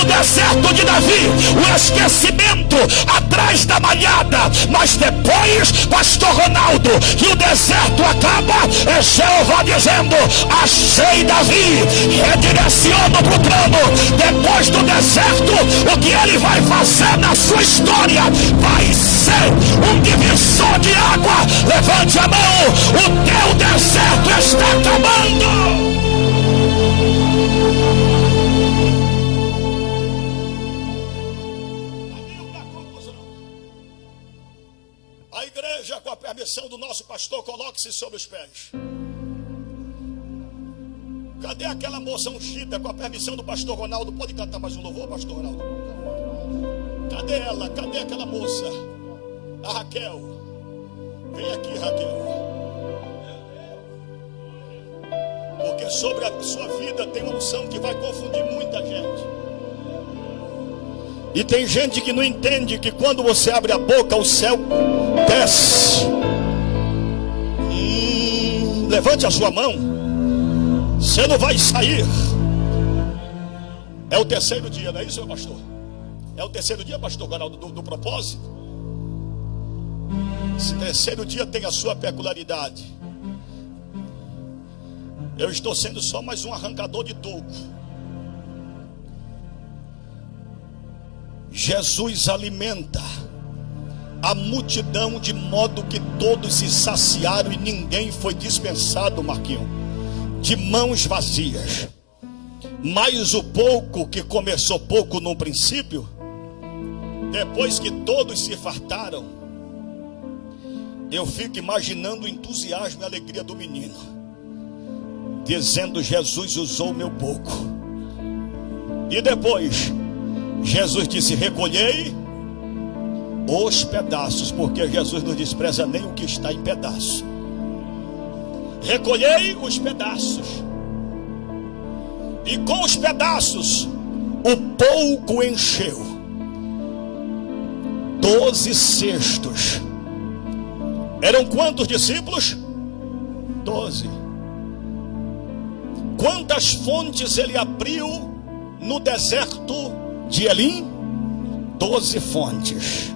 O deserto de Davi, o esquecimento atrás da malhada. Mas depois, pastor Ronaldo, que o deserto acaba, é Jeová dizendo: achei Davi, redireciono para o trono. Depois do deserto, o que ele vai fazer na sua história vai ser um divisor de água. Levante a mão, o teu deserto está acabando. A igreja, com a permissão do nosso pastor, coloque-se sobre os pés. Cadê aquela moça ungida? Com a permissão do pastor Ronaldo, pode cantar mais um louvor, pastor Ronaldo? Cadê ela? Cadê aquela moça? A Raquel. Vem aqui, Raquel. Porque sobre a sua vida tem uma unção que vai confundir muita gente. E tem gente que não entende que quando você abre a boca, o céu desce. Levante a sua mão. Você não vai sair. É o terceiro dia, não é isso, pastor? É o terceiro dia, pastor Ronaldo, do propósito. Esse terceiro dia tem a sua peculiaridade. Eu estou sendo só mais um arrancador de toco. Jesus alimenta a multidão de modo que todos se saciaram e ninguém foi dispensado, Marquinhos, de mãos vazias. Mas o pouco que começou pouco no princípio, depois que todos se fartaram, eu fico imaginando o entusiasmo e a alegria do menino, dizendo: Jesus usou o meu pouco. E depois Jesus disse: recolhei os pedaços, porque Jesus não despreza nem o que está em pedaço. Recolhei os pedaços, e com os pedaços o pouco encheu. 12 cestos. Eram quantos discípulos? 12. Quantas fontes ele abriu no deserto de Elim? 12 fontes.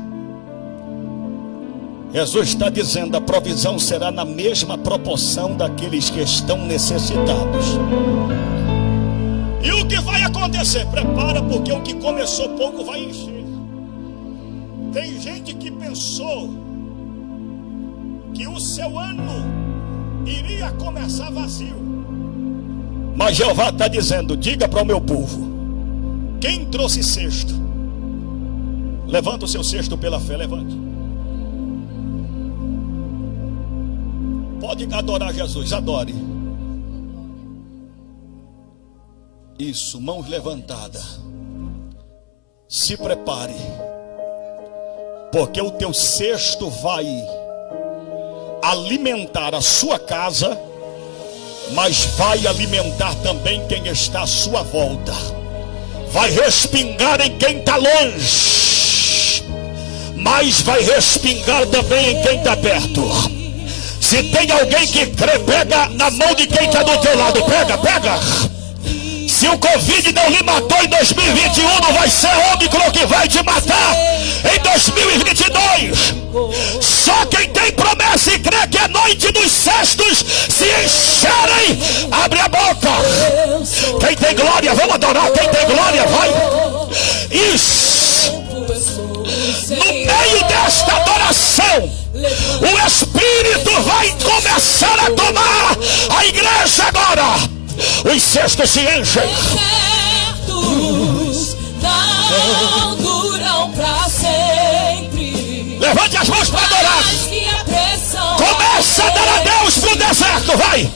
Jesus está dizendo: a provisão será na mesma proporção daqueles que estão necessitados. E o que vai acontecer? Prepara, porque o que começou pouco vai encher. Tem gente que pensou que o seu ano iria começar vazio. Mas Jeová está dizendo: diga para o meu povo, quem trouxe cesto, levanta o seu cesto pela fé, levante. Pode adorar Jesus, adore. Isso, mãos levantadas. Se prepare, porque o teu cesto vai alimentar a sua casa, mas vai alimentar também quem está à sua volta. Vai respingar em quem está longe, mas vai respingar também em quem está perto. Se tem alguém que crê, pega na mão de quem está do teu lado. Pega. Se o Covid não lhe matou em 2021, não vai ser Ômicron que vai te matar em 2022. Só quem tem promessa e crê que é noite dos cestos se encherem, abre a boca. Quem tem glória, vamos adorar. Quem tem glória, vai. Isso. No meio desta adoração, o Espírito vai começar a tomar a igreja agora. Os cestos se enchem. Desertos não duram pra sempre. Levante as mãos para adorar. Começa a dar adeus pro deserto, vai.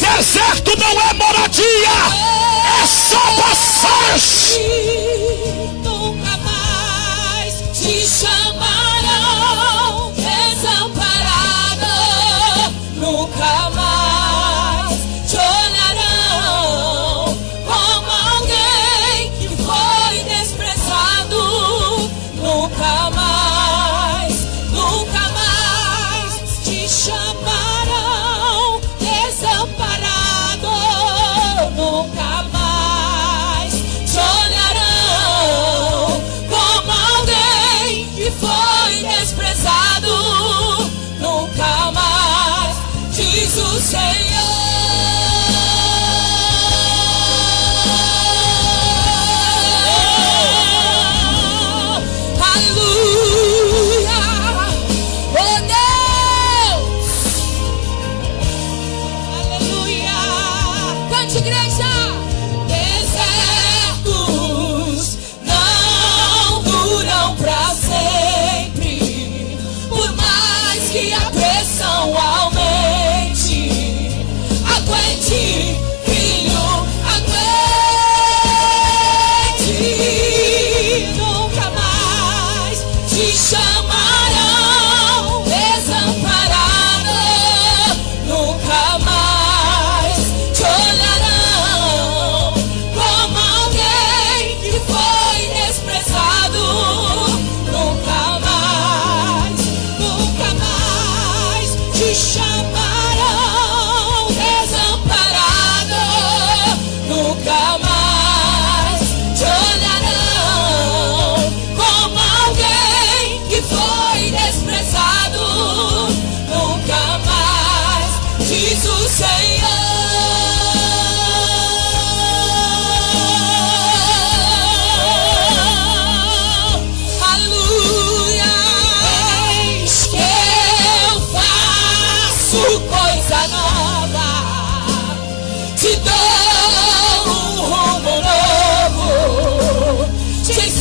Deserto não é moradia, é só passagem. Nunca mais te chamarão desamparado. Nunca mais te olharão como alguém que foi desprezado. Nunca mais te chamarão desamparado. Nunca mais te olharão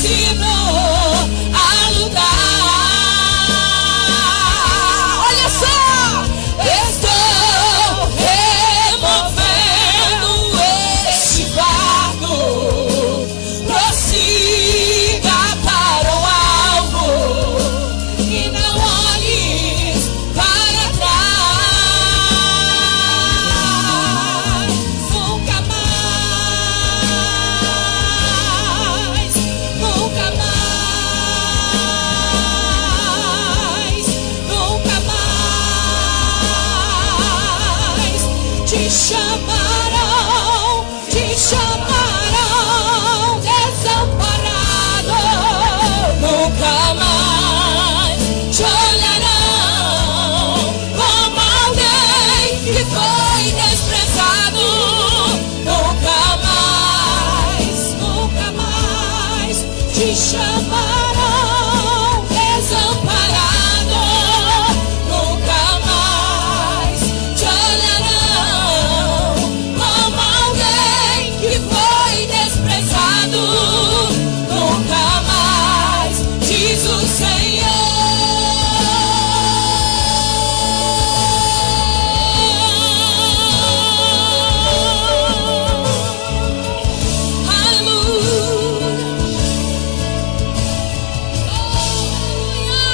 ensinou a lutar. Olha só, estou removendo este fardo. Prossiga para o alvo e não olhes para trás. Nunca mais, nunca mais, nunca mais te chamarão desamparado. Nunca mais te olharão como alguém que foi desprezado. Nunca mais te chamarão desamparado. Nunca mais te olharão como alguém que foi desprezado. Nunca mais, diz o Senhor. Aleluia.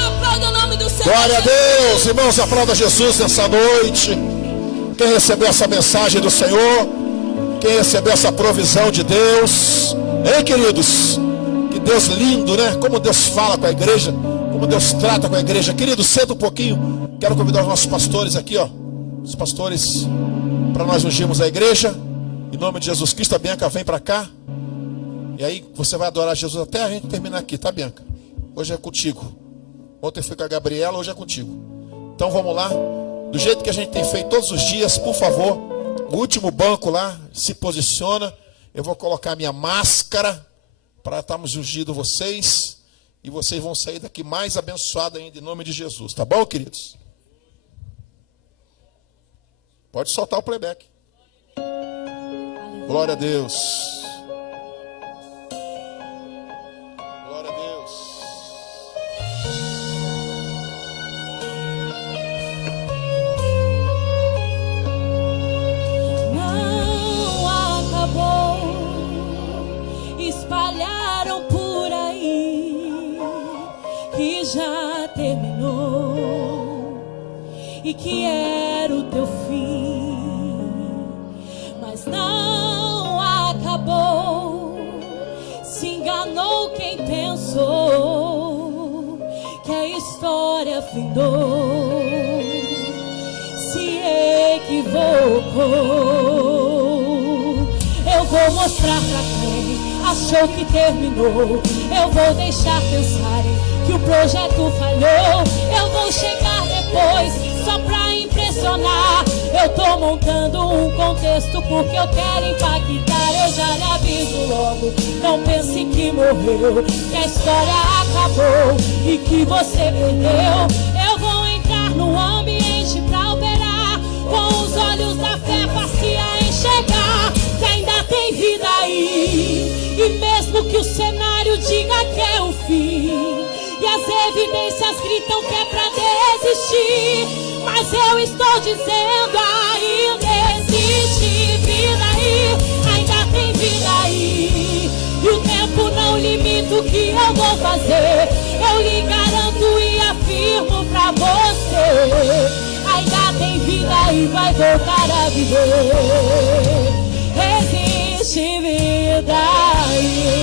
Aplauda o nome do Senhor. Glória a Deus, irmãos, aplauda Jesus nessa noite. Quem recebeu essa mensagem do Senhor, quem recebeu essa provisão de Deus, hein, queridos? Que Deus lindo, né? Como Deus fala com a igreja, como Deus trata com a igreja. Queridos, senta um pouquinho. Quero convidar os nossos pastores aqui, ó. Os pastores, para nós ungirmos a igreja. Em nome de Jesus Cristo. A Bianca vem para cá. E aí você vai adorar Jesus até a gente terminar aqui, tá, Bianca? Hoje é contigo. Ontem foi com a Gabriela, hoje é contigo. Então vamos lá. Do jeito que a gente tem feito todos os dias, por favor. O último banco lá, se posiciona. Eu vou colocar minha máscara para estarmos ungindo vocês. E vocês vão sair daqui mais abençoados ainda em nome de Jesus. Tá bom, queridos? Pode soltar o playback. Glória a Deus. Glória a Deus. Não acabou, espalharam por aí que já terminou e que era o teu fim, mas não acabou. Se enganou quem pensou que a história findou, se equivocou. Eu vou mostrar pra quem achou que terminou. Eu vou deixar pensarem que o projeto falhou. Eu vou chegar depois só pra impressionar. Eu tô montando um contexto porque eu quero impactar. Eu já lhe aviso logo, não pense que morreu, que a história acabou e que você perdeu. Eu vou entrar no ambiente pra operar, com os olhos da fé fácil a enxergar que ainda tem vida aí. E mesmo que o cenário diga que é o fim e as evidências gritam que é pra desistir, mas eu estou dizendo ainda existe vida aí, ainda tem vida aí. E o tempo não limita o que eu vou fazer. Eu lhe garanto e afirmo pra você, ainda tem vida e vai voltar a viver. Existe vida aí.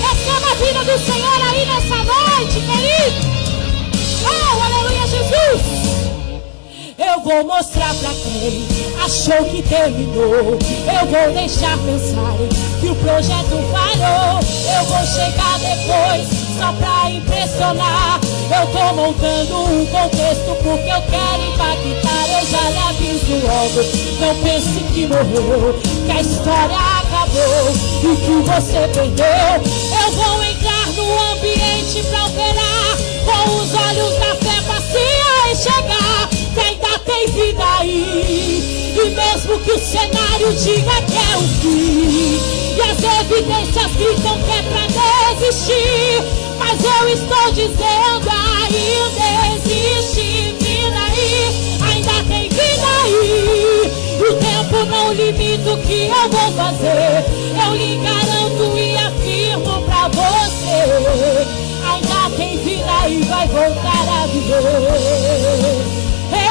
Receba a vida do Senhor aí nessa noite, querido. Oh, aleluia, Jesus. Eu vou mostrar pra quem achou que terminou. Eu vou deixar pensarem que o projeto falhou. Eu vou chegar depois só pra impressionar. Eu tô montando um contexto porque eu quero impactar. Eu já lhe aviso logo, não pense que morreu, que a história acabou e que você perdeu. Eu vou entrar no ambiente pra operar, com os olhos da fé pra se enxergar que ainda tem vida aí. E E mesmo que o cenário diga que é o fim, e as evidências gritam que é pra desistir, mas eu estou dizendo, ainda existe vida aí, ainda tem vida aí. E o tempo não limita o que eu vou fazer, eu lhe garanto e afirmo pra você, ainda tem vida e vai voltar a viver.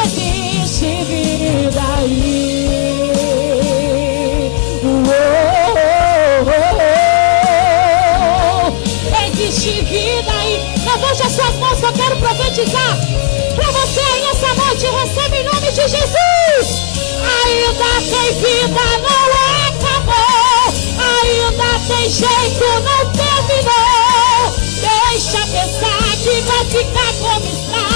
Existe vida aí. Existe vida aí. Levante as suas mãos que eu quero profetizar pra você aí nessa noite. Recebe em nome de Jesus. Ainda tem vida, não acabou. Ainda tem jeito, não terminou. Deixa pensar que vai ficar como está.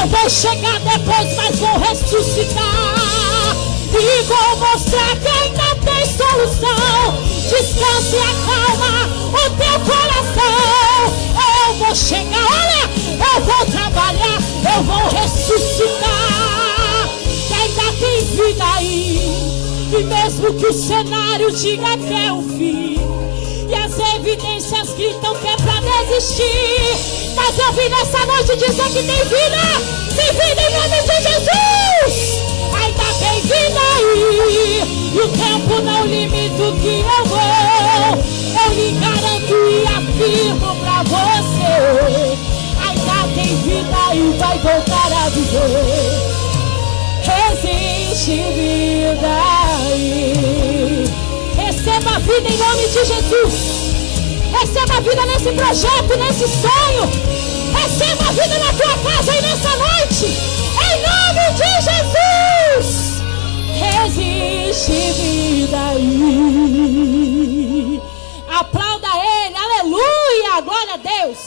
Eu vou chegar depois, mas vou ressuscitar. E vou mostrar que ainda tem solução. Descanse e acalma o teu coração. Eu vou chegar, olha, eu vou trabalhar, eu vou ressuscitar. Que ainda tem vida aí. E mesmo que o cenário diga que é o fim, e as evidências gritam que é pra desistir, mas eu vim nessa noite dizer que tem vida em nome de Jesus. Ainda tem vida aí, e o tempo não limita o que eu vou. Eu lhe garanto e afirmo pra você, ainda tem vida e vai voltar a viver. Existe vida aí. Receba a vida em nome de Jesus. Receba a vida nesse projeto, nesse sonho. Receba a vida na tua casa e nessa noite, em nome de Jesus. Existe vida aí. Aplauda Ele, aleluia, glória a Deus.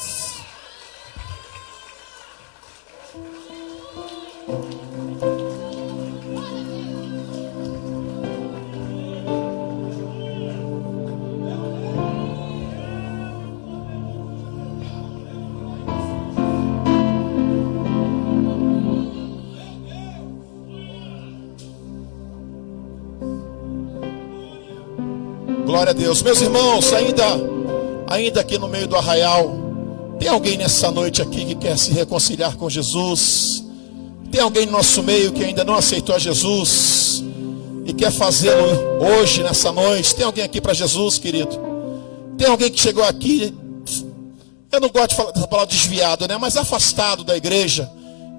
Glória a Deus. Meus irmãos, ainda aqui no meio do arraial, tem alguém nessa noite aqui que quer se reconciliar com Jesus? Tem alguém no nosso meio que ainda não aceitou a Jesus e quer fazê-lo hoje, nessa noite? Tem alguém aqui para Jesus, querido? Tem alguém que chegou aqui, eu não gosto de falar dessa palavra desviado, né? Mas afastado da igreja,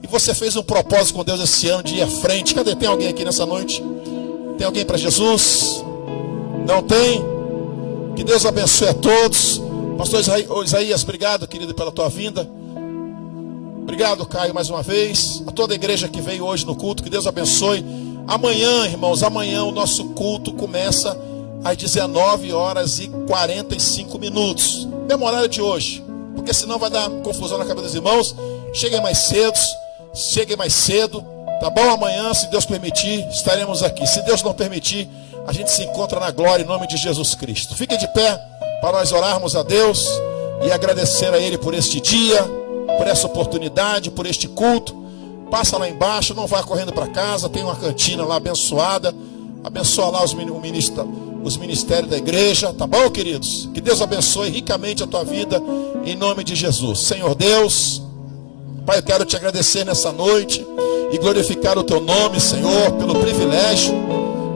e você fez um propósito com Deus esse ano de ir à frente. Cadê? Tem alguém aqui nessa noite? Tem alguém para Jesus? Não tem? Que Deus abençoe a todos. Pastor Isaías, obrigado, querido, pela tua vinda. Obrigado, Caio, mais uma vez. A toda a igreja que veio hoje no culto, que Deus abençoe. Amanhã, irmãos, amanhã o nosso culto começa às 19h45. Mesmo horário de hoje, porque senão vai dar confusão na cabeça dos irmãos. Cheguem mais cedo, tá bom? Amanhã, se Deus permitir, estaremos aqui. Se Deus não permitir, a gente se encontra na glória em nome de Jesus Cristo. Fiquem de pé para nós orarmos a Deus e agradecer a Ele por este dia, por essa oportunidade, por este culto. Passa lá embaixo, não vá correndo para casa, tem uma cantina lá abençoada. Abençoa lá os ministérios da igreja, tá bom, queridos? Que Deus abençoe ricamente a tua vida em nome de Jesus. Senhor Deus, Pai, eu quero te agradecer nessa noite e glorificar o teu nome, Senhor, pelo privilégio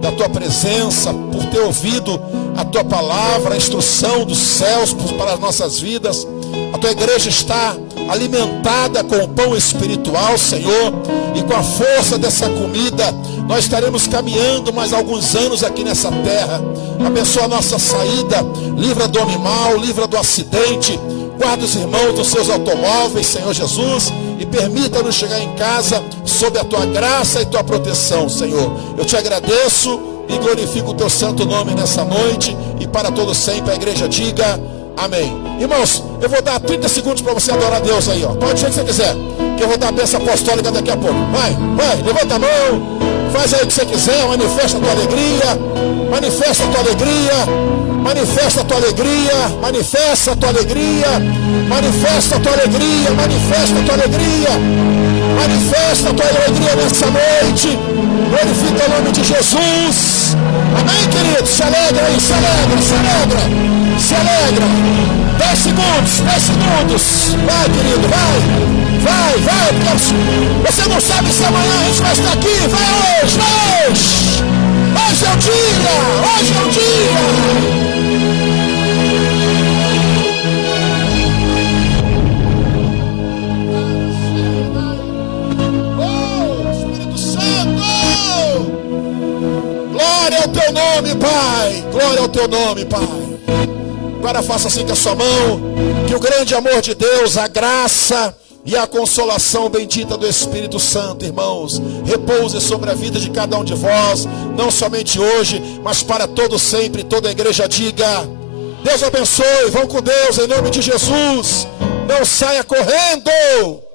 da tua presença, por ter ouvido a tua palavra, a instrução dos céus para as nossas vidas. A tua igreja está alimentada com o pão espiritual, Senhor, e com a força dessa comida nós estaremos caminhando mais alguns anos aqui nessa terra. Abençoa a nossa saída, livra do animal, livra do acidente, guarda os irmãos dos seus automóveis, Senhor Jesus, e permita-nos chegar em casa sob a tua graça e tua proteção, Senhor. Eu te agradeço e glorifico o teu santo nome nessa noite, e para todo sempre a igreja diga amém. Irmãos, eu vou dar 30 segundos para você adorar a Deus aí, ó. Pode ser que você quiser, que eu vou dar a bênção apostólica daqui a pouco. Vai, levanta a mão, faz aí o que você quiser, manifesta a tua alegria, manifesta a tua alegria, manifesta a tua alegria, manifesta a tua alegria, manifesta a tua alegria, manifesta a tua alegria, manifesta a tua alegria nessa noite. Glorifica o nome de Jesus. Amém, querido? Se alegra aí, se alegra, se alegra. Se alegra. 10 segundos, 10 segundos. Vai, querido, vai. Vai, vai. Você não sabe se amanhã a gente vai estar aqui. Vai hoje, vai hoje. Hoje é o dia, hoje é o dia. Glória ao teu nome, Pai. Glória ao teu nome, Pai. Agora faça assim com a sua mão. Que o grande amor de Deus, a graça e a consolação bendita do Espírito Santo, irmãos, repouse sobre a vida de cada um de vós, não somente hoje, mas para todo sempre. Toda a igreja diga: Deus abençoe. Vão com Deus em nome de Jesus. Não saia correndo.